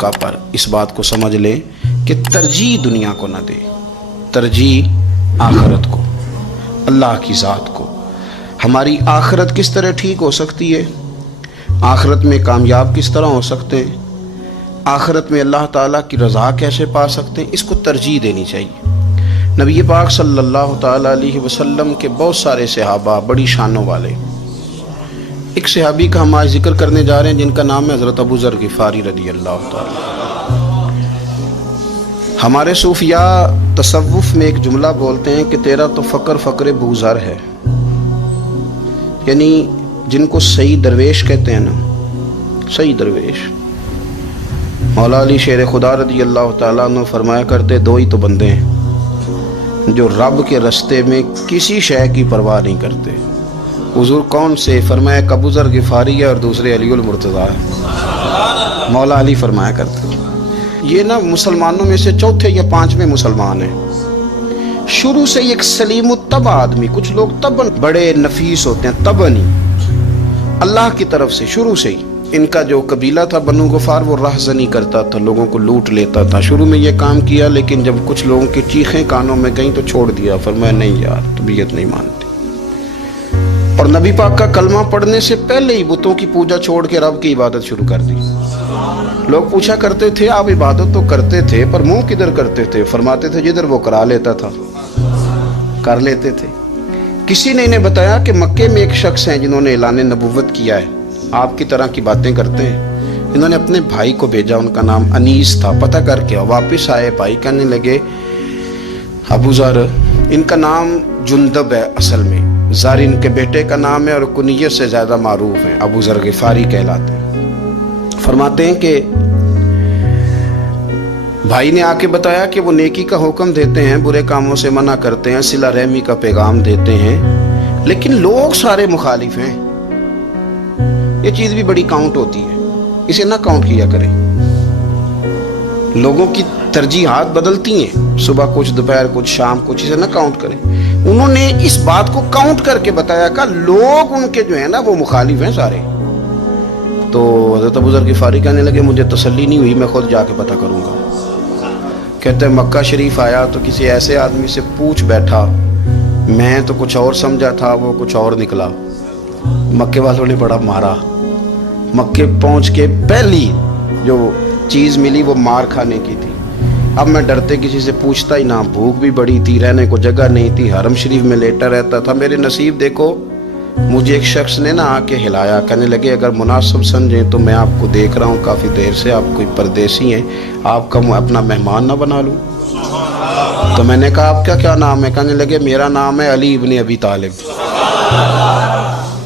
موقع پر اس بات کو سمجھ لیں کہ ترجیح دنیا کو نہ دے، ترجیح آخرت کو، اللہ کی ذات کو۔ ہماری آخرت کس طرح ٹھیک ہو سکتی ہے، آخرت میں کامیاب کس طرح ہو سکتے ہیں، آخرت میں اللہ تعالیٰ کی رضا کیسے پا سکتے ہیں، اس کو ترجیح دینی چاہیے۔ نبی پاک صلی اللہ تعالیٰ علیہ وسلم کے بہت سارے صحابہ بڑی شانوں والے، ایک صحابی کا ہم آج ذکر کرنے جا رہے ہیں جن کا نام ہے حضرت ابو ذر غفاری رضی اللہ تعالیٰ۔ ہمارے صوفیاء تصوف میں ایک جملہ بولتے ہیں کہ تیرا تو فقر فقر بو ذر ہے، یعنی جن کو صحیح درویش کہتے ہیں نا، صحیح درویش۔ مولا علی شیر خدا رضی اللہ تعالیٰ عنہ فرمایا کرتے دو ہی تو بندے ہیں جو رب کے رستے میں کسی شے کی پرواہ نہیں کرتے۔ حضور کون سے؟ فرمایا ایک ابو ذر غفاری ہے اور دوسرے علی المرتضیٰ ہے۔ مولا علی فرمایا کرتے یہ نا مسلمانوں میں سے چوتھے یا پانچویں مسلمان ہیں۔ شروع سے ایک سلیم الطبع آدمی، کچھ لوگ طبعاً بڑے نفیس ہوتے ہیں، طبعاً ہی اللہ کی طرف سے شروع سے ہی۔ ان کا جو قبیلہ تھا بنو غفار وہ راہزنی کرتا تھا، لوگوں کو لوٹ لیتا تھا۔ شروع میں یہ کام کیا، لیکن جب کچھ لوگوں کی چیخیں کانوں میں گئیں تو چھوڑ دیا، فرمایا نہیں یار طبیعت نہیں مانتی۔ اور نبی پاک کا کلمہ پڑھنے سے پہلے ہی بتوں کی پوجا چھوڑ کے رب کی عبادت شروع کر دی۔ لوگ پوچھا کرتے تھے آپ عبادت تو کرتے تھے پر منہ کدھر کرتے تھے؟ فرماتے تھے جدھر وہ کرا لیتا تھا کر لیتے تھے۔ کسی نے انہیں بتایا کہ مکے میں ایک شخص ہیں جنہوں نے اعلان نبوت کیا ہے، آپ کی طرح کی باتیں کرتے ہیں۔ انہوں نے اپنے بھائی کو بھیجا، ان کا نام انیس تھا، پتہ کر کے واپس آئے، بھائی کہنے لگے ابو ذر، ان کا نام جندب ہے، اصل میں ذر ان کے بیٹے کا نام ہے اور کنیت سے زیادہ معروف ہیں، ابو ذر غفاری کہلاتے ہیں۔ فرماتے ہیں کہ بھائی نے آ کے بتایا کہ وہ نیکی کا حکم دیتے ہیں، برے کاموں سے منع کرتے ہیں، صلہ رحمی کا پیغام دیتے ہیں، لیکن لوگ سارے مخالف ہیں۔ یہ چیز بھی بڑی کاؤنٹ ہوتی ہے، اسے نہ کاؤنٹ کیا کریں۔ لوگوں کی ترجیحات بدلتی ہیں، صبح کچھ دوپہر کچھ شام کچھ، اسے نہ کاؤنٹ کریں۔ انہوں نے اس بات کو کاؤنٹ کر کے بتایا کہ لوگ ان کے جو ہیں نا وہ مخالف ہیں سارے۔ تو حضرت ابو ذر غفاری کہنے لگے مجھے تسلی نہیں ہوئی، میں خود جا کے پتہ کروں گا۔ کہتے ہیں مکہ شریف آیا تو کسی ایسے آدمی سے پوچھ بیٹھا، میں تو کچھ اور سمجھا تھا، وہ کچھ اور نکلا۔ مکے والوں نے بڑا مارا۔ مکے پہنچ کے پہلی جو چیز ملی وہ مار کھانے کی تھی۔ اب میں ڈرتے کسی سے پوچھتا ہی نہ، بھوک بھی بڑی تھی، رہنے کو جگہ نہیں تھی، حرم شریف میں لیٹا رہتا تھا۔ میرے نصیب دیکھو، مجھے ایک شخص نے نہ آ کے ہلایا، کہنے لگے اگر مناسب سمجھیں تو میں آپ کو دیکھ رہا ہوں کافی دیر سے، آپ کوئی پردیسی ہیں، آپ کا اپنا مہمان نہ بنا لوں؟ تو میں نے کہا آپ کا کیا نام ہے؟ کہنے لگے میرا نام ہے علی ابن ابی طالب۔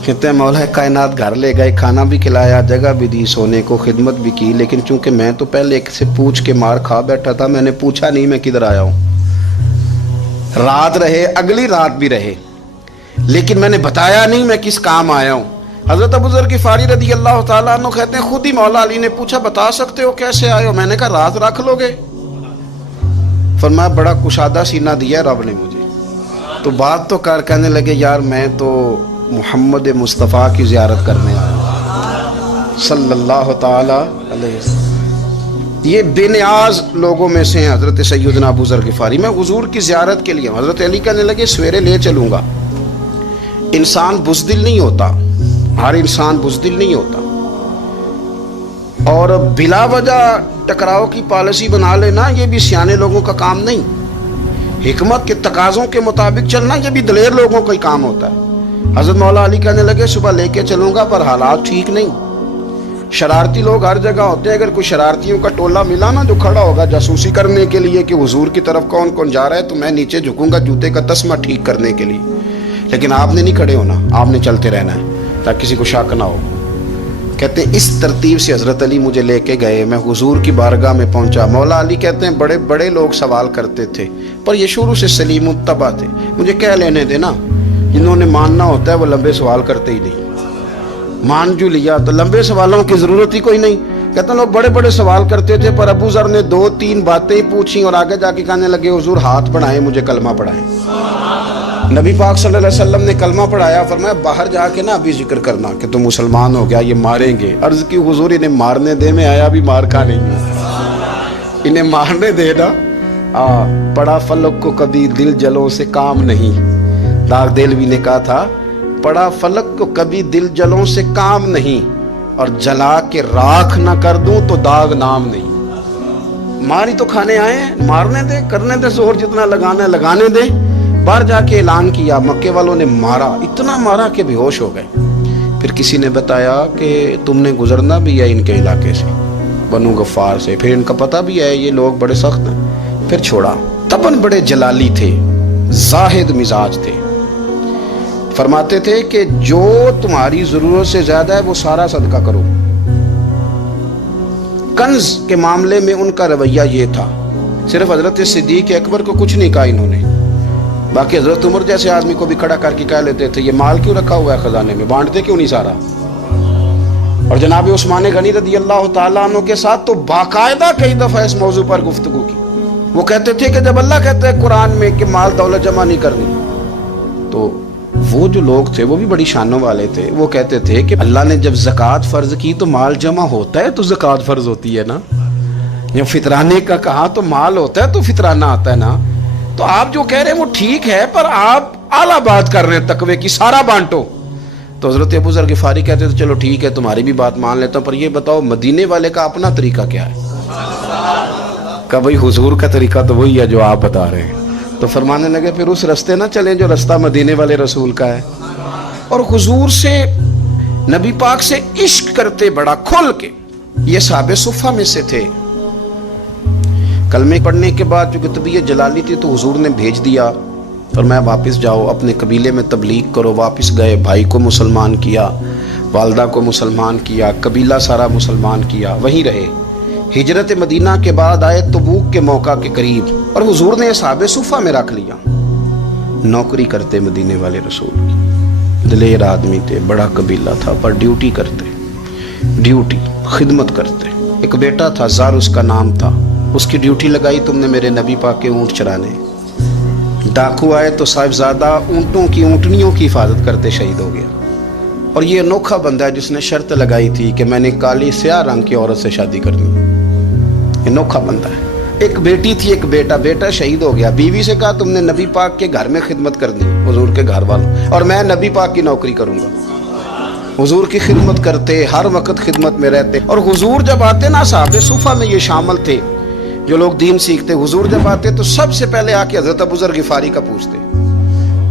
کہتے ہیں مولا کائنات گھر لے گئے، کھانا بھی کھلایا، جگہ بھی دی، سونے کو خدمت بھی کی، لیکن چونکہ میں تو پہلے ایک سے پوچھ کے مار کھا بیٹھا تھا، میں نے پوچھا نہیں میں کدھر آیا ہوں۔ رات رہے، اگلی رات بھی رہے، لیکن میں نے بتایا نہیں میں کس کام آیا ہوں۔ حضرت ابو ذر غفاری رضی اللہ تعالیٰ عنہ کہتے ہیں خود ہی مولا علی نے پوچھا بتا سکتے ہو کیسے آئے ہو؟ میں نے کہا رات رکھ لو گے؟ فرمایا بڑا کشادہ سینہ دیا رب نے مجھے۔ تو بات تو کہنے لگے یار میں تو محمد مصطفیٰ کی زیارت کرنے آیا صلی اللہ تعالی علیہ وسلم۔ یہ بے نیاز لوگوں میں سے ہیں حضرت سیدنا ابو ذر غفاری۔ میں حضور کی زیارت کے لیے، حضرت علی کہنے لگے سویرے لے چلوں گا۔ انسان بزدل نہیں ہوتا، ہر انسان بزدل نہیں ہوتا، اور بلا وجہ ٹکراؤ کی پالیسی بنا لینا یہ بھی سیانے لوگوں کا کام نہیں۔ حکمت کے تقاضوں کے مطابق چلنا یہ بھی دلیر لوگوں کا ہی کام ہوتا ہے۔ حضرت مولا علی کہنے لگے صبح لے کے چلوں گا پر حالات ٹھیک نہیں، شرارتی لوگ ہر جگہ ہوتے ہیں، اگر کوئی شرارتیوں کا ٹولہ ملا نا جو کھڑا ہوگا جاسوسی کرنے کے لیے کہ حضور کی طرف کون کون جا رہا ہے، تو میں نیچے جھکوں گا جوتے کا تسمہ ٹھیک کرنے کے لیے، لیکن آپ نے نہیں کھڑے ہونا، آپ نے چلتے رہنا ہے تاکہ کسی کو شک نہ ہو۔ کہتے ہیں اس ترتیب سے حضرت علی مجھے لے کے گئے، میں حضور کی بارگاہ میں پہنچا۔ مولا علی کہتے ہیں بڑے بڑے لوگ سوال کرتے تھے پر یہ شروع سے سلیم الطبع تھے، مجھے کہہ لینے دینا، جنہوں نے ماننا ہوتا ہے وہ لمبے سوال کرتے ہی نہیں۔ مان جو لیا تو لمبے سوالوں کی ضرورت ہی کوئی نہیں۔ کہتے ہیں لوگ بڑے بڑے سوال کرتے تھے پر ابو ذر نے 2-3 باتیں پوچھیں اور آگے جا کے کہنے لگے حضور ہاتھ بڑھائیں مجھے کلمہ پڑھائیں۔ نبی پاک صلی اللہ علیہ وسلم نے کلمہ پڑھایا، فرمایا باہر جا کے نا ابھی ذکر کرنا کہ تم مسلمان ہو گیا، یہ ماریں گے۔ عرض کی حضور انہیں مارنے دے، میں آیا بھی مار کھانے ہی ہوں۔ انہیں مارنے دے نا. پڑا فلک کو کبھی دل جلوں سے کام نہیں. داغ دہلوی نے کہا تھا پڑا فلک کو کبھی دل جلوں سے کام نہیں, اور جلا کے راکھ نہ کر دوں تو داغ نام نہیں. ماری تو کھانے آئے ہیں, مارنے دے, کرنے دے زور جتنا لگانا ہے لگانے دے. باہر جا کے اعلان کیا, مکے والوں نے مارا, اتنا مارا کہ بے ہوش ہو گئے. پھر کسی نے بتایا کہ تم نے گزرنا بھی ہے ان کے علاقے سے, بنو غفار سے, پھر ان کا پتہ بھی ہے یہ لوگ بڑے سخت ہیں. پھر چھوڑا. تبن بڑے جلالی تھے, زاہد مزاج تھے. فرماتے تھے کہ جو تمہاری ضرورت سے زیادہ ہے وہ سارا صدقہ کرو. کنز کے معاملے میں ان کا رویہ یہ تھا. صرف حضرت صدیق اکبر کو کچھ نہیں کہا انہوں نے, باقی حضرت عمر جیسے آدمی کو بھی کھڑا کر کے کہہ لیتے تھے یہ مال کیوں رکھا ہوا ہے خزانے میں, بانٹتے کیوں نہیں سارا. اور جناب عثمان غنی رضی اللہ تعالیٰ عنہ کے ساتھ تو باقاعدہ کئی دفعہ اس موضوع پر گفتگو کی. وہ کہتے تھے کہ جب اللہ کہتا ہے قرآن میں کہ مال دولت جمع نہیں کرنی, تو وہ جو لوگ تھے وہ بھی بڑی شانوں والے تھے. وہ کہتے تھے کہ اللہ نے جب زکوٰۃ فرض کی تو مال جمع ہوتا ہے تو زکوٰۃ فرض ہوتی ہے نا. جب فطرانے کا کہا تو مال ہوتا ہے تو فطرانہ آتا ہے نا. تو آپ جو کہہ رہے ہیں وہ ٹھیک ہے, پر آپ اعلیٰ بات کر رہے ہیں تقوی کی, سارا بانٹو. تو حضرت ابو ذر غفاری کہتے تھے چلو ٹھیک ہے تمہاری بھی بات مان لیتا ہوں, پر یہ بتاؤ مدینے والے کا اپنا طریقہ کیا ہے. کہ بھئی حضور کا طریقہ تو وہی ہے جو آپ بتا رہے ہیں. تو فرمانے لگے پھر اس رستے نہ چلیں جو رستہ مدینے والے رسول کا ہے. اور حضور سے, نبی پاک سے عشق کرتے بڑا کھل کے. یہ صحابہ صفہ میں سے تھے. کلمے پڑھنے کے بعد چونکہ طبیعت جلالی تھی تو حضور نے بھیج دیا, فرمایا واپس جاؤ اپنے قبیلے میں تبلیغ کرو. واپس گئے, بھائی کو مسلمان کیا, والدہ کو مسلمان کیا, قبیلہ سارا مسلمان کیا, وہیں رہے. ہجرت مدینہ کے بعد آئے تبوک کے موقع کے قریب, اور حضور نے صحابہ صفہ میں رکھ لیا. نوکری کرتے مدینے والے رسول کی, دلیر آدمی تھے, بڑا قبیلہ تھا, پر ڈیوٹی کرتے, ڈیوٹی خدمت کرتے. ایک بیٹا تھا زار اس کا نام تھا, اس کی ڈیوٹی لگائی تم نے میرے نبی پاک کے اونٹ چرانے. ڈاکو آئے تو صاحبزادہ اونٹوں کی, اونٹنیوں کی حفاظت کرتے شہید ہو گیا. اور یہ انوکھا بندہ ہے جس نے شرط لگائی تھی کہ میں نے کالی سیاہ رنگ کی عورت سے شادی کرنی. انوکھا بندہ ہے. ایک بیٹی تھی, ایک بیٹا, بیٹا شہید ہو گیا. بیوی سے کہا تم نے نبی پاک کے گھر میں خدمت کرنی, حضور کے گھر والوں, اور میں نبی پاک کی نوکری کروں گا. حضور کی خدمت کرتے, ہر وقت خدمت میں رہتے. اور حضور جب آتے نا, صحابہ صفہ میں یہ شامل تھے جو لوگ دین سیکھتے, حضور جب آتے تو سب سے پہلے آ کے حضرت ابو ذر غفاری کا پوچھتے,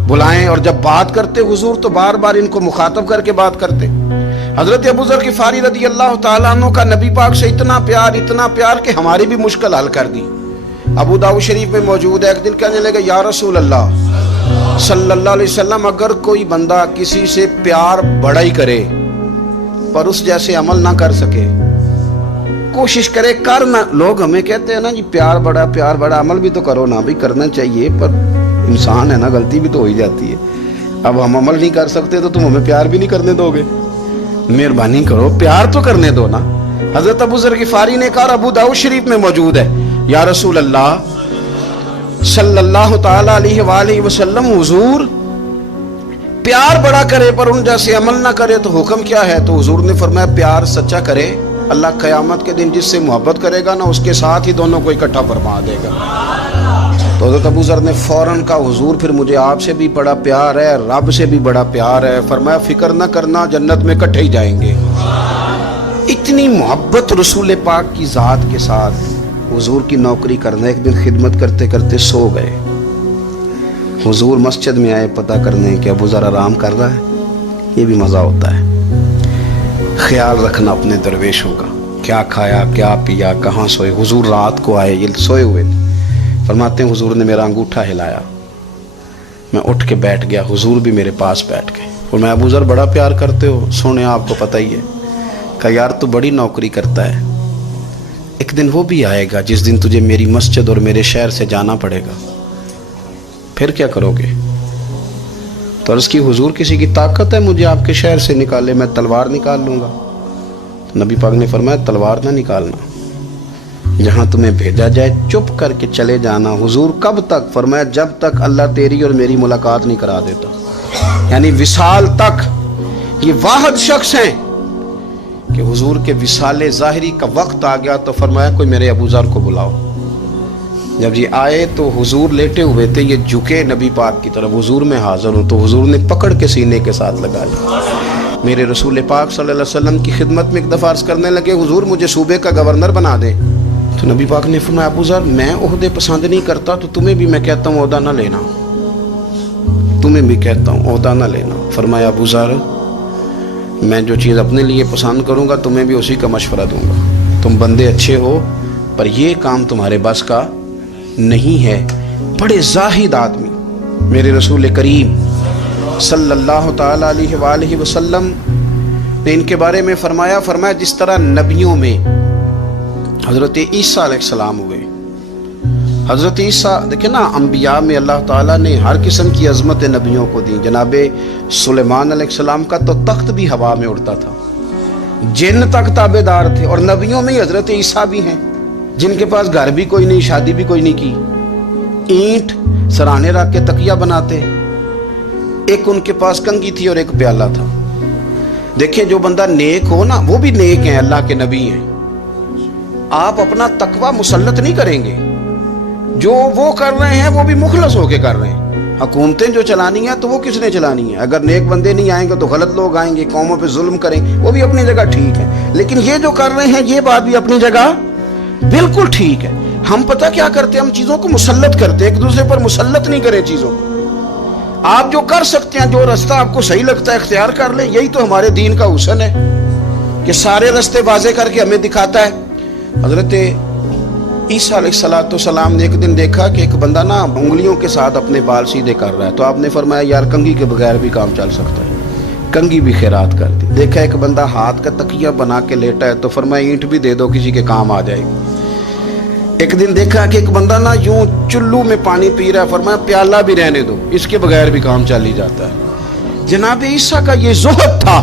بلائیں. اور جب بات کرتے حضور تو بار بار ان کو مخاطب کر کے بات کرتے. حضرت ابو ذر غفاری رضی اللہ تعالیٰ عنہ کا نبی پاک سے اتنا پیار کہ ہماری بھی مشکل حل کر دی. ابو داؤد شریف میں موجود ہے, ایک دن کہنے لگے یا رسول اللہ صلی اللہ علیہ وسلم, اگر کوئی بندہ کسی سے پیار بڑا ہی کرے پر اس جیسے عمل نہ کر سکے, کوشش کرے کرنا. لوگ ہمیں کہتے ہیں نا جی پیار بڑا, عمل بھی تو کرو نا. بھی کرنا چاہیے, پر انسان ہے نا, غلطی بھی تو ہو ہی جاتی ہے. اب ہم عمل نہیں کر سکتے تو تم ہمیں پیار بھی نہیں کرنے دو گے. مہربانی کرو, پیار تو کرنے دو نا. حضرت ابو ذر غفاری نے کہا, ابو داؤد شریف میں موجود ہے, یا رسول اللہ صلی اللہ تعالی علیہ وآلہ وسلم, حضور پیار بڑا کرے پر ان جیسے عمل نہ کرے تو حکم کیا ہے؟ تو حضور نے فرمایا پیار سچا کرے, اللہ قیامت کے دن جس سے محبت کرے گا نا اس کے ساتھ ہی دونوں کو اکٹھا فرما دے گا. تو حضرت ابو ذر نے فوراً کہا, حضور پھر مجھے آپ سے بھی بڑا پیار ہے, رب سے بھی بڑا پیار ہے. فرمایا فکر نہ کرنا, جنت میں اکٹھے ہی جائیں گے. اتنی محبت رسول پاک کی ذات کے ساتھ. حضور کی نوکری کرنا, ایک دن خدمت کرتے کرتے سو گئے. حضور مسجد میں آئے پتہ کرنے کہ ابو ذر آرام کر رہا ہے. یہ بھی مزہ ہوتا ہے, خیال رکھنا اپنے درویشوں کا, کیا کھایا کیا پیا, کہاں سوئے. حضور رات کو آئے, یہ سوئے ہوئے تھے. فرماتے ہیں حضور نے میرا انگوٹھا ہلایا, میں اٹھ کے بیٹھ گیا, حضور بھی میرے پاس بیٹھ گئے. اور میں ابو ذر بڑا پیار کرتے ہو, سونے آپ کو پتہ ہی ہے. کہا یار تو بڑی نوکری کرتا ہے, ایک دن وہ بھی آئے گا جس دن تجھے میری مسجد اور میرے شہر سے جانا پڑے گا, پھر کیا کرو گے؟ تو عرض کی حضور کسی کی طاقت ہے مجھے آپ کے شہر سے نکالے, میں تلوار نکال لوں گا. نبی پاک نے فرمایا تلوار نہ نکالنا, جہاں تمہیں بھیجا جائے چپ کر کے چلے جانا. حضور کب تک؟ فرمایا جب تک اللہ تیری اور میری ملاقات نہیں کرا دیتا, یعنی وصال تک. یہ واحد شخص ہیں کہ حضور کے وصال ظاہری کا وقت آ گیا تو فرمایا کوئی میرے ابو ذر کو بلاؤ. جب یہ آئے تو حضور لیٹے ہوئے تھے, یہ جھکے نبی پاک کی طرف, حضور میں حاضر ہوں, تو حضور نے پکڑ کے سینے کے ساتھ لگا لیا. میرے رسول پاک صلی اللہ علیہ وسلم کی خدمت میں ایک دفعہ عرض کرنے لگے, حضور مجھے صوبے کا گورنر بنا دیں. تو نبی پاک نے فرمایا, ابو ذر میں عہدے پسند نہیں کرتا, تو تمہیں بھی میں کہتا ہوں عہدہ نہ لینا, تمہیں بھی کہتا ہوں عہدہ نہ لینا. فرمایا, ابو ذر میں جو چیز اپنے لیے پسند کروں گا تمہیں بھی اسی کا مشورہ دوں گا. تم بندے اچھے ہو پر یہ کام تمہارے بس کا نہیں ہے. بڑے زاہد آدمی میرے رسول کریم صلی اللہ تعالی علیہ وآلہ وسلم نے ان کے بارے میں فرمایا جس طرح نبیوں میں حضرت عیسیٰ علیہ السلام ہوئے. حضرت عیسیٰ دیکھیں نا, انبیاء میں اللہ تعالیٰ نے ہر قسم کی عظمت نبیوں کو دی. جناب سلیمان علیہ السلام کا تو تخت بھی ہوا میں اڑتا تھا, جن تک تابع دار تھے. اور نبیوں میں حضرت عیسیٰ بھی ہیں جن کے پاس گھر بھی کوئی نہیں, شادی بھی کوئی نہیں کی, اینٹ سرانے رکھ کے تکیہ بناتے. ایک ان کے پاس کنگھی تھی اور ایک پیالہ تھا. دیکھیں جو بندہ نیک ہو نا, وہ بھی نیک ہیں, اللہ کے نبی ہیں. آپ اپنا تقوی مسلط نہیں کریں گے, جو وہ کر رہے ہیں وہ بھی مخلص ہو کے کر رہے ہیں. حکومتیں جو چلانی ہیں تو وہ کس نے چلانی ہے؟ اگر نیک بندے نہیں آئیں گے تو غلط لوگ آئیں گے, قوموں پہ ظلم کریں, وہ بھی اپنی جگہ ٹھیک ہے. لیکن یہ جو کر رہے ہیں یہ بات بھی اپنی جگہ بالکل ٹھیک ہے. ہم پتہ کیا کرتے ہیں, ہم چیزوں کو مسلط کرتے ہیں, ایک دوسرے پر مسلط نہیں کریں چیزوں کو. آپ جو کر سکتے ہیں, جو رستہ آپ کو صحیح لگتا ہے اختیار کر لیں. یہی تو ہمارے دین کا حسن ہے کہ سارے رستے واضح کر کے ہمیں دکھاتا ہے. حضرت عیسیٰ علیہ السلام نے ایک دن دیکھا کہ ایک بندہ نا انگلیوں کے ساتھ اپنے بال سیدھے کر رہا ہے, تو آپ نے فرمایا یار کنگھی کے بغیر بھی کام چل سکتا ہے, کنگھی بھی خیرات کر دی. دیکھا ایک بندہ ہاتھ کا تکیہ بنا کے لیٹا ہے, تو فرمایا اینٹ بھی دے دو, کسی کے کام آ جائے گی. ایک دن دیکھا کہ ایک بندہ نا یوں چلو میں پانی پی رہا ہے, فرمایا پیالہ بھی رہنے دو, اس کے بغیر بھی کام چل ہی جاتا ہے. جناب عیسیٰ کا یہ زہد تھا.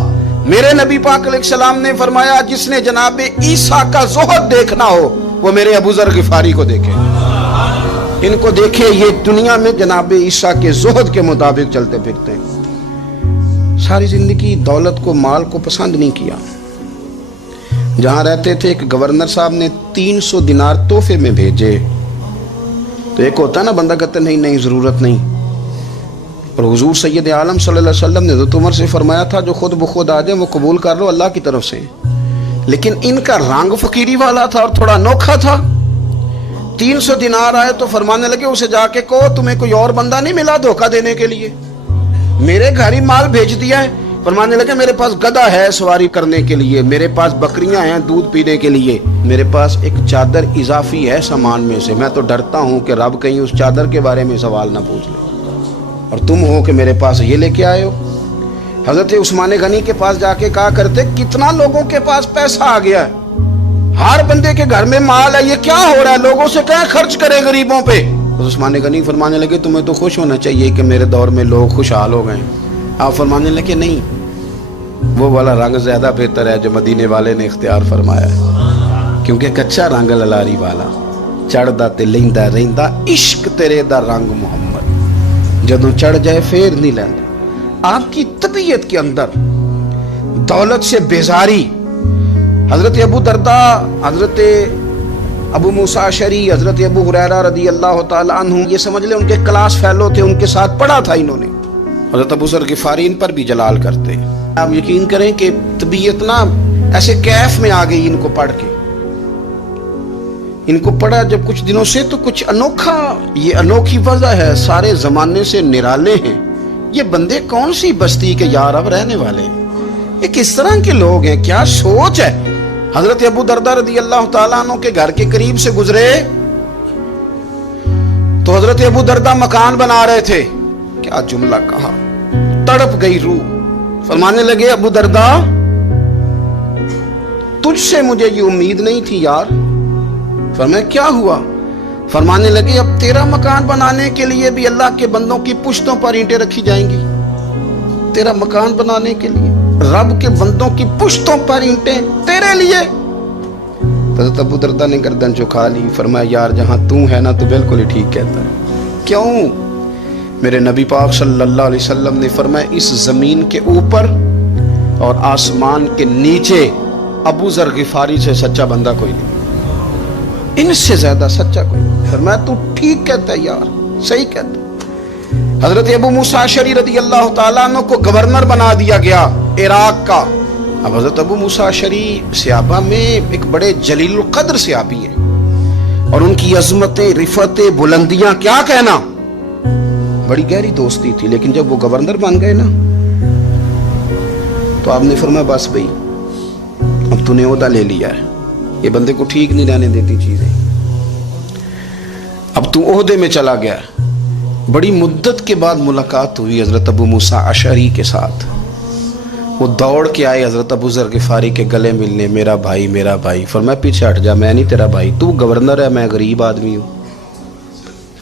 میرے نبی پاک علیہ السلام نے فرمایا جس نے جناب عیسیٰ کا زہد دیکھنا ہو وہ میرے ابو ذر غفاری کو دیکھے, ان کو دیکھے. یہ دنیا میں جناب عیسیٰ کے زہد کے مطابق چلتے پھرتے ہیں. ساری زندگی دولت کو, مال کو پسند نہیں کیا. جہاں رہتے تھے ایک گورنر صاحب نے 300 دینار تحفے میں بھیجے. تو ایک ہوتا ہے نا بندہ کہتا نہیں نہیں ضرورت نہیں. اور حضور سید عالم صلی اللہ علیہ وسلم نے حضرت عمر سے فرمایا تھا جو خود بخود آ جائے وہ قبول کر لو, اللہ کی طرف سے. لیکن ان کا رنگ فقیری والا تھا اور تھوڑا انوکھا تھا. 300 دینار آئے تو فرمانے لگے اسے جا کے کہو تمہیں کوئی اور بندہ نہیں ملا دھوکہ دینے کے لیے, میرے گھر ہی مال بھیج دیا ہے. فرمانے لگے میرے پاس گدھا ہے سواری کرنے کے لیے, میرے پاس بکریاں ہیں دودھ پینے کے لیے, میرے پاس ایک چادر اضافی ہے سامان میں سے, میں تو ڈرتا ہوں کہ رب کہیں اس چادر کے بارے میں سوال نہ پوچھ لے, اور تم ہو کہ میرے پاس یہ لے کے آئے ہو. حضرت عثمان غنی کے پاس جا کے کہا کرتے کتنا لوگوں کے پاس پیسہ آ گیا ہے, ہر بندے کے گھر میں مال ہے, یہ کیا ہو رہا ہے, لوگوں سے کہیں خرچ کرے غریبوں پہ. عثمان غنی فرمانے لگے تمہیں تو خوش ہونا چاہیے کہ میرے دور میں لوگ خوشحال ہو گئے. آپ فرمانے لگے نہیں, وہ والا رنگ زیادہ بہتر ہے جو مدینے والے نے اختیار فرمایا ہے, کیونکہ کچا رنگ للاری والا چڑھدا تے لیندا رہندا عشق تیرے دا رنگ محمد, جدوں چڑھ جائے پھر نہیں لیندا. آپ کی طبیعت کے اندر دولت سے بیزاری. حضرت ابو درداء, حضرت ابو موسیٰ اشعری, حضرت ابو ہریرہ رضی اللہ تعالی عنہ, یہ سمجھ لیں ان کے کلاس فیلو تھے, ان کے ساتھ پڑھا تھا انہوں نے. حضرت ابو ذر غفاری ان پر بھی جلال کرتے. آپ یقین کریں کہ طبیعت نا ایسے کیف میں آ گئی ان کو پڑھ کے. ان کو پڑھا جب کچھ دنوں سے تو کچھ انوکھا, یہ انوکھی وجہ ہے, سارے زمانے سے نرالے ہیں. یہ بندے کون سی بستی کے یار اب رہنے والے ہیں, یہ کس طرح کے لوگ ہیں, کیا سوچ ہے. حضرت ابو درداء رضی اللہ تعالیٰ عنہ کے گھر کے قریب سے گزرے تو حضرت ابو درداء مکان بنا رہے تھے. کیا جملہ کہا, تڑپ گئی روح. فرمانے لگے ابو درداء تجھ سے مجھے یہ امید نہیں تھی یار. فرمایا کیا ہوا؟ فرمانے لگے اب تیرا مکان بنانے کے لیے بھی اللہ کے بندوں کی پشتوں پر اینٹیں رکھی جائیں گی. تیرا مکان بنانے کے لیے رب کے بندوں کی پشتوں پر اینٹیں تیرے لیے. حضرت ابو درداء نے گردن جھکا لی. فرمایا یار جہاں تو ہے نا تو بالکل ہی ٹھیک کہتا ہے. کیوں؟ میرے نبی پاک صلی اللہ علیہ وسلم نے فرمایا اس زمین کے اوپر اور آسمان کے نیچے ابو ذر غفاری سے سچا بندہ کوئی نہیں. ان سے زیادہ سچا کوئی نہیں۔ فرمایا تو ٹھیک کہتا ہے یار، صحیح کہتا ہے۔ حضرت ابو موسیٰ اشعری رضی اللہ تعالیٰ عنہ کو گورنر بنا دیا گیا عراق کا۔ اب حضرت ابو موسیٰ اشعری صحابہ میں ایک بڑے جلیل القدر صحابی ہیں، اور ان کی عظمتیں، رفتیں، بلندیاں کیا کہنا، بڑی گہری دوستی تھی۔ لیکن جب وہ گورنر بن گئے نا تو آپ نے فرمایا بس بھئی اب تو نے عہدہ لے لیا ہے، یہ بندے کو ٹھیک نہیں رہنے دیتی چیزیں، اب تو عہدے میں چلا گیا ہے۔ بڑی مدت کے بعد ملاقات ہوئی حضرت ابو موسیٰ اشعری کے ساتھ، وہ دوڑ کے آئے حضرت ابو ذر غفاری کے گلے ملنے، میرا بھائی میرا بھائی۔ فرمایا پیچھے ہٹ جا، میں نہیں تیرا بھائی، تو گورنر ہے، میں غریب آدمی ہوں،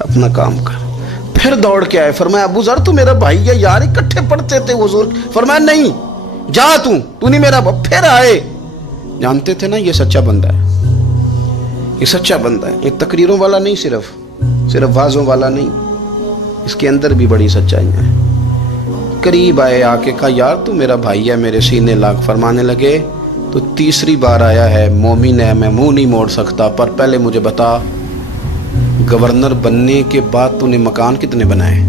اپنا کام کر۔ پھر دوڑ کے آئے، فرمایا ابو ذر تو میرا بھائی ہے یار، اکٹھے پڑھتے تھے حضور۔ فرمایا نہیں جا، تو نہیں میرا بھائی۔ پھر آئے، جانتے تھے نا یہ سچا بندہ ہے، یہ سچا بندہ ہے، یہ تقریروں والا نہیں، صرف وعظوں والا نہیں، اس کے اندر بھی بڑی سچائی ہے۔ قریب آئے، آ کے کہا یار تو میرا بھائی ہے، میرے سینے لاگ۔ فرمانے لگے تو تیسری بار آیا ہے، مومن ہے، میں منہ نہیں موڑ سکتا، پر پہلے مجھے بتا گورنر بننے کے بعد تو نے مکان کتنے بنائے،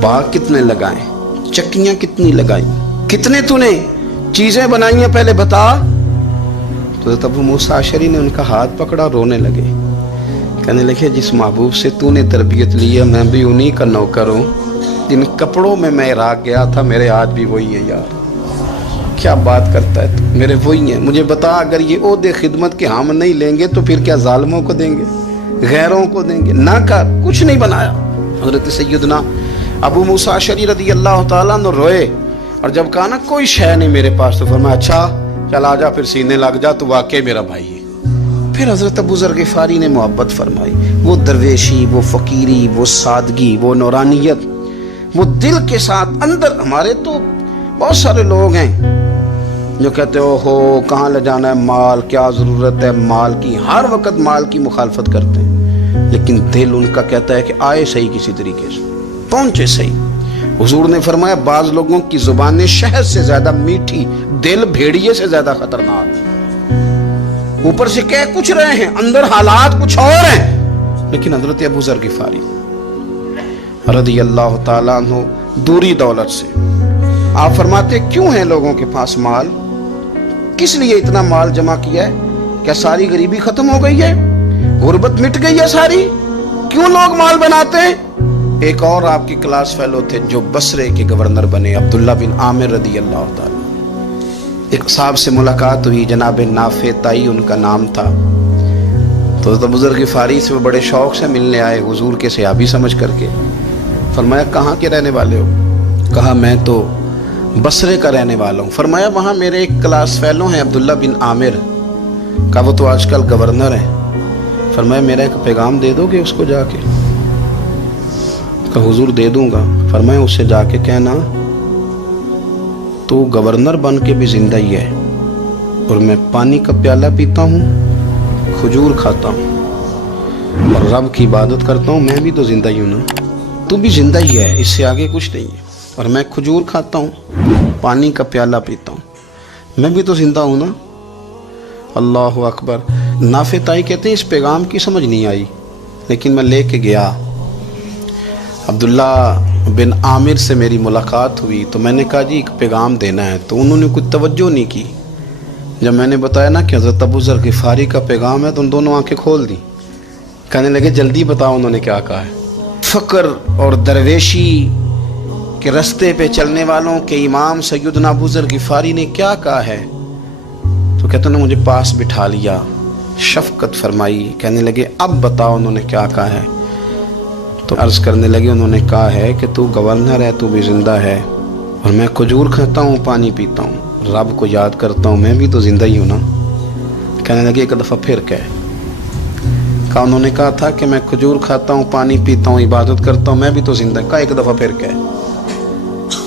باغ کتنے لگائے، چکیاں کتنی لگائی، کتنے تو نے چیزیں بنائی ہیں، پہلے بتا۔ تو حضرت ابو موسیٰ اشعری نے ان کا ہاتھ پکڑا، رونے لگے، کہنے لگے جس محبوب سے تو نے تربیت لی ہے میں بھی انہی کا نوکر ہوں، جن کپڑوں میں عراق گیا تھا میرے ہاتھ بھی وہی ہیں یار، کیا بات کرتا ہے تو، میرے وہی ہیں۔ مجھے بتا اگر یہ عہدے خدمت کے ہم نہیں لیں گے تو پھر کیا ظالموں کو دیں گے، غیروں کو دیں گے؟ نہ کر، کچھ نہیں بنایا۔ حضرت سیدنا ابو موسیٰ اشعری رضی اللہ تعالیٰ عنہ روئے، اور جب کہا نا کوئی شے نہیں میرے پاس، تو فرمایا اچھا چل آ جا، پھر سینے لگ جا، تو واقعی میرا بھائی ہے۔ پھر حضرت ابو ذر غفاری نے محبت فرمائی، وہ درویشی، وہ فقیری، وہ سادگی، وہ نورانیت، وہ دل کے ساتھ اندر۔ ہمارے تو بہت سارے لوگ ہیں جو کہتے ہو کہاں لے جانا ہے مال، کیا ضرورت ہے مال کی، ہر وقت مال کی مخالفت کرتے ہیں، لیکن دل ان کا کہتا ہے کہ آئے صحیح، کسی طریقے سے پہنچے صحیح۔ حضور نے فرمایا بعض لوگوں کی زبانیں شہد سے زیادہ میٹھی، دل بھیڑیے سے زیادہ خطرناک، اوپر سے کہہ کچھ رہے ہیں اندر حالات کچھ اور ہیں۔ لیکن حضرت ابو ذر غفاری رضی اللہ تعالیٰ عنہ دوری دولت سے، آپ فرماتے کیوں ہیں لوگوں کے پاس مال، کس لیے اتنا مال جمع کیا ہے؟ کیا ساری غریبی ختم ہو گئی ہے، غربت مٹ گئی ہے ساری، کیوں لوگ مال بناتے ہیں؟ ایک اور آپ کی کلاس فیلو تھے جو بصرے کے گورنر بنے، عبداللہ بن عامر رضی اللہ تعالیٰ۔ ایک صاحب سے ملاقات ہوئی، جناب نافع تائی ان کا نام تھا، تو ابو ذر غفاری سے وہ بڑے شوق سے ملنے آئے، حضور کے صحابی سمجھ کر کے۔ فرمایا کہاں کے رہنے والے ہو؟ کہا میں تو بصرے کا رہنے والا ہوں۔ فرمایا وہاں میرے ایک کلاس فیلو ہیں عبداللہ بن عامر، کہا وہ تو آج کل گورنر ہیں۔ فرمایا میرا ایک پیغام دے دو گے اس کو جا کے؟ کہا حضور دے دوں گا۔ فرمایا اس سے جا کے کہنا تو گورنر بن کے بھی زندہ ہی ہے، اور میں پانی کا پیالہ پیتا ہوں، کھجور کھاتا ہوں، اور رب کی عبادت کرتا ہوں، میں بھی تو زندہ ہی ہوں نا، تو بھی زندہ ہی ہے، اس سے آگے کچھ نہیں ہے، اور میں کھجور کھاتا ہوں، پانی کا پیالہ پیتا ہوں، میں بھی تو زندہ ہوں نا۔ اللہ اکبر۔ نافع تائی کہتے ہیں اس پیغام کی سمجھ نہیں آئی، لیکن میں لے کے گیا، عبداللہ بن عامر سے میری ملاقات ہوئی، تو میں نے کہا جی ایک پیغام دینا ہے، تو انہوں نے کوئی توجہ نہیں کی۔ جب میں نے بتایا نا کہ حضرت ابو ذر غفاری کا پیغام ہے، تو ان دونوں آنکھیں کھول دیں، کہنے لگے جلدی بتاؤ انہوں نے کیا کہا ہے۔ فقر اور درویشی کے رستے پہ چلنے والوں کے امام سیدنا ابو ذر غفاری نے کیا کہا ہے؟ تو کہتے ہیں مجھے پاس بٹھا لیا، شفقت فرمائی، کہنے لگے اب بتاؤ انہوں نے کیا کہا ہے؟ تو عرض کرنے لگے انہوں نے کہا ہے کہ تو گورنر ہے، تو بھی زندہ ہے، اور میں کھجور کھاتا ہوں، پانی پیتا ہوں، رب کو یاد کرتا ہوں، میں بھی تو زندہ ہی ہوں نا۔ کہنے لگے ایک دفعہ پھر کہہ۔ کہا انہوں نے کہا تھا کہ میں کھجور کھاتا ہوں، پانی پیتا ہوں، عبادت کرتا ہوں، میں بھی تو زندہ۔ کہا ایک دفعہ پھر کہہ۔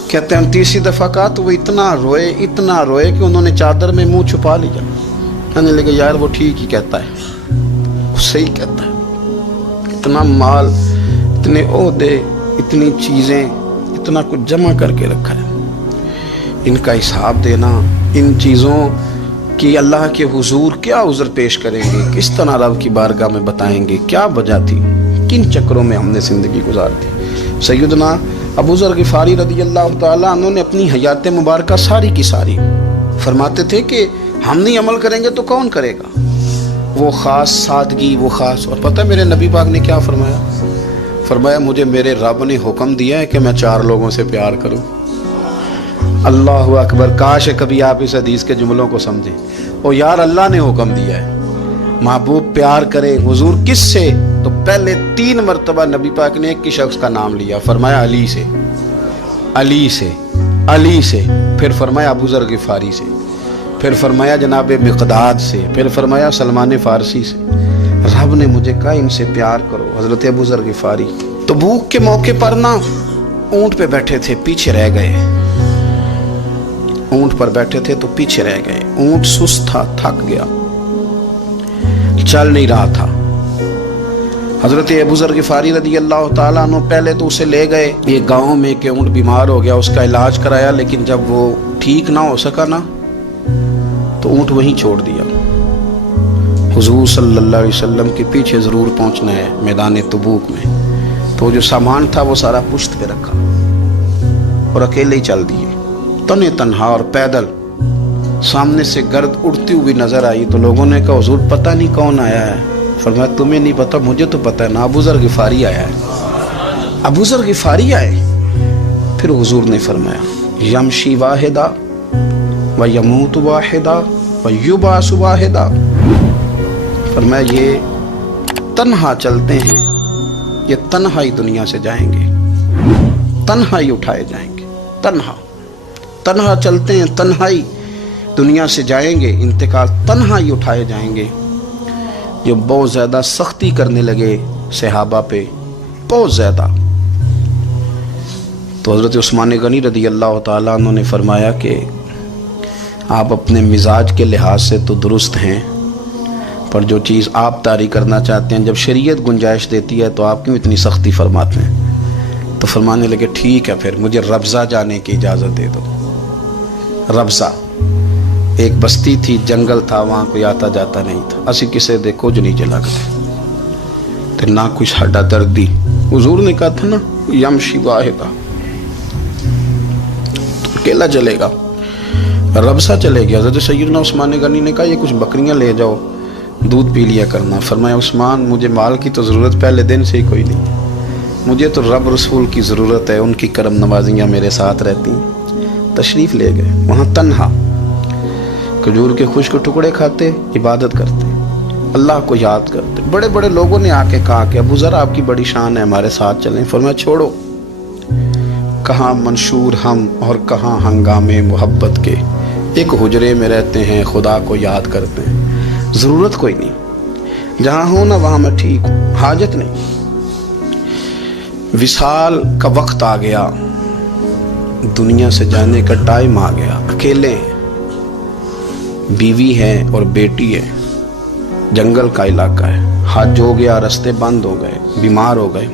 کہتے ہیں تیسری دفعہ کہا تو وہ اتنا روئے کہ انہوں نے چادر میں منہ چھپا لیا۔ کہنے لگے یار وہ ٹھیک ہی کہتا ہے، وہ صحیح کہتا ہے، اتنا مال، اتنے عہدے، اتنی چیزیں، اتنا کچھ جمع کر کے رکھا ہے، ان کا حساب دینا، ان چیزوں کہ اللہ کے حضور کیا عذر پیش کریں گے، کس طرح رب کی بارگاہ میں بتائیں گے کیا وجہ تھی، کن چکروں میں ہم نے زندگی گزار دی۔ سیدنا ابو ذر غفاری رضی اللہ تعالیٰ عنہ نے اپنی حیات مبارکہ ساری کی ساری فرماتے تھے کہ ہم نہیں عمل کریں گے تو کون کرے گا، وہ خاص سادگی، وہ خاص۔ اور پتہ میرے نبی پاک نے کیا فرمایا؟ فرمایا مجھے میرے رب نے حکم دیا ہے کہ میں 4 لوگوں سے پیار کروں۔ اللہ اکبر، کاش کبھی آپ اس حدیث کے جملوں کو سمجھیں۔ اور یار اللہ نے حکم دیا ہے محبوب پیار کرے، حضور کس سے؟ تو پہلے 3 مرتبہ نبی پاک نے ایک ہی شخص کا نام لیا، فرمایا علی سے، علی سے، علی سے، پھر فرمایا ابو ذر غفاری سے، پھر فرمایا جناب مقداد سے، پھر فرمایا سلمان فارسی سے۔ رب نے مجھے کہا ان سے پیار کرو۔ حضرت ابو ذر غفاری تبوک کے موقع پر نا اونٹ پہ بیٹھے تھے، پیچھے رہ گئے، اونٹ پر بیٹھے تھے تو پیچھے رہ گئے، اونٹ سست تھا، تھک گیا، چل نہیں رہا تھا۔ حضرت ابو ذر غفاری رضی اللہ تعالیٰ عنہ پہلے تو اسے لے گئے یہ گاؤں میں کہ اونٹ بیمار ہو گیا، اس کا علاج کرایا، لیکن جب وہ ٹھیک نہ ہو سکا نا تو اونٹ وہیں چھوڑ دیا۔ حضور صلی اللہ علیہ وسلم کے پیچھے ضرور پہنچنا ہے میدان تبوک میں، تو جو سامان تھا وہ سارا پشت پہ رکھا اور اکیلے ہی چل دیے، تنے تنہا اور پیدل۔ سامنے سے گرد اڑتی ہوئی نظر آئی تو لوگوں نے کہا حضور پتہ نہیں کون آیا ہے۔ فرمایا تمہیں نہیں پتا، مجھے تو پتہ ہے نا، ابو ذر غفاری آیا ہے، ابو ذر غفاری آئے۔ پھر حضور نے فرمایا یمشی واحدہ و یموت واحدہ و یبعث واحدہ، فرمایا یہ تنہا چلتے ہیں، یہ تنہا ہی دنیا سے جائیں گے، تنہا ہی اٹھائے جائیں گے، تنہا تنہا چلتے ہیں، تنہا ہی دنیا سے جائیں گے، انتقال تنہا ہی اٹھائے جائیں گے۔ جو بہت زیادہ سختی کرنے لگے صحابہ پہ، بہت زیادہ، تو حضرت عثمان غنی رضی اللہ تعالیٰ عنہ نے فرمایا کہ آپ اپنے مزاج کے لحاظ سے تو درست ہیں، پر جو چیز آپ طاری کرنا چاہتے ہیں جب شریعت گنجائش دیتی ہے تو آپ کیوں اتنی سختی فرماتے ہیں؟ تو فرمانے لگے ٹھیک ہے پھر مجھے ربضہ جانے کی اجازت دے دو۔ ربضہ ایک بستی تھی، جنگل تھا، وہاں کوئی آتا جاتا نہیں تھا، اسی کسے دے کچھ نہیں چلا گئے تو نہ کچھ ہڈا دردی۔ حضور نے کہا تھا نا یمشی واحدہ، تو اکیلا چلے گا، ربضہ چلے گیا۔ حضرت سیدنا عثمان غنی نے کہا یہ کچھ بکریاں لے جاؤ، دودھ پی لیا کرنا۔ فرمایا عثمان مجھے مال کی تو ضرورت پہلے دن سے ہی کوئی نہیں، مجھے تو رب رسول کی ضرورت ہے، ان کی کرم نوازیاں میرے ساتھ رہتی ہیں۔ تشریف لے گئے، وہاں تنہا کھجور کے خشک ٹکڑے کھاتے، عبادت کرتے، اللہ کو یاد کرتے۔ بڑے بڑے لوگوں نے آ کے کہا کہ ابو ذر آپ کی بڑی شان ہے، ہمارے ساتھ چلیں۔ فرمایا چھوڑو، کہاں منشور ہم اور کہاں ہنگامے محبت کے، ایک حجرے میں رہتے ہیں، خدا کو یاد کرتے ہیں، ضرورت کوئی نہیں، جہاں ہوں نا وہاں میں ٹھیک ہوں، حاجت نہیں۔ وصال کا وقت آ گیا، دنیا سے جانے کا ٹائم آ گیا، اکیلے ہیں، بیوی ہے اور بیٹی ہے، جنگل کا علاقہ ہے، حج ہو گیا، رستے بند ہو گئے، بیمار ہو گئے۔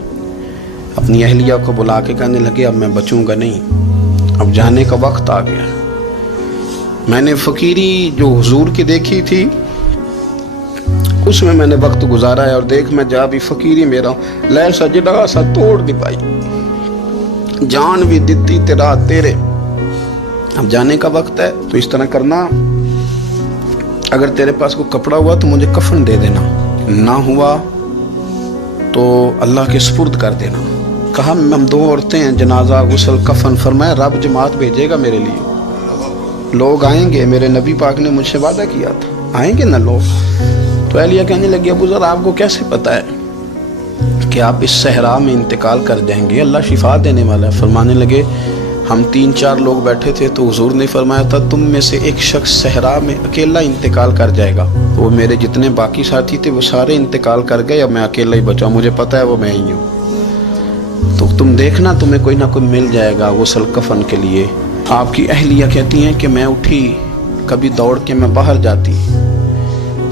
اپنی اہلیہ کو بلا کے کہنے لگے اب میں بچوں گا نہیں، اب جانے کا وقت آ گیا۔ میں نے فقیری جو حضور کی دیکھی تھی اس میں نے وقت گزارا ہے، اور دیکھ میں جا بھی فقیری میرا ہوں، لے سجدہ سا توڑ دی پائی، جان بھی دیتی تیرا تیرے، اب جانے کا وقت ہے تو اس طرح کرنا، اگر تیرے پاس کوئی کپڑا ہوا تو مجھے کفن دے دینا، نہ ہوا تو اللہ کے سپرد کر دینا۔ کہا ہم 2 عورتیں ہیں، جنازہ غسل کفن۔ فرمایا رب جماعت بھیجے گا میرے لیے، لوگ آئیں گے، میرے نبی پاک نے مجھ سے وعدہ کیا تھا آئیں گے نا لوگ۔ تو اہلیہ کہنے لگی ابو ذر آپ کو کیسے پتہ ہے کہ آپ اس صحرا میں انتقال کر جائیں گے، اللہ شفا دینے والا ہے۔ فرمانے لگے ہم 3-4 لوگ بیٹھے تھے تو حضور نے فرمایا تھا تم میں سے ایک شخص صحرا میں اکیلا انتقال کر جائے گا، تو وہ میرے جتنے باقی ساتھی تھے وہ سارے انتقال کر گئے، اب میں اکیلا ہی بچا، مجھے پتہ ہے وہ میں ہی ہوں، تو تم دیکھنا تمہیں کوئی نہ کوئی مل جائے گا غسل کفن کے لیے۔ آپ کی اہلیہ کہتی ہیں کہ میں اٹھی، کبھی دوڑ کے میں باہر جاتی،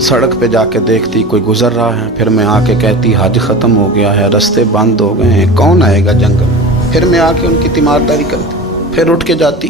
سڑک پہ جا کے دیکھتی کوئی گزر رہا ہے، پھر میں آ کے کہتی حج ختم ہو گیا ہے، رستے بند ہو گئے ہیں، کون آئے گا جنگل، پھر میں آ کے ان کی تیمارداری کرتی، پھر اٹھ کے جاتی،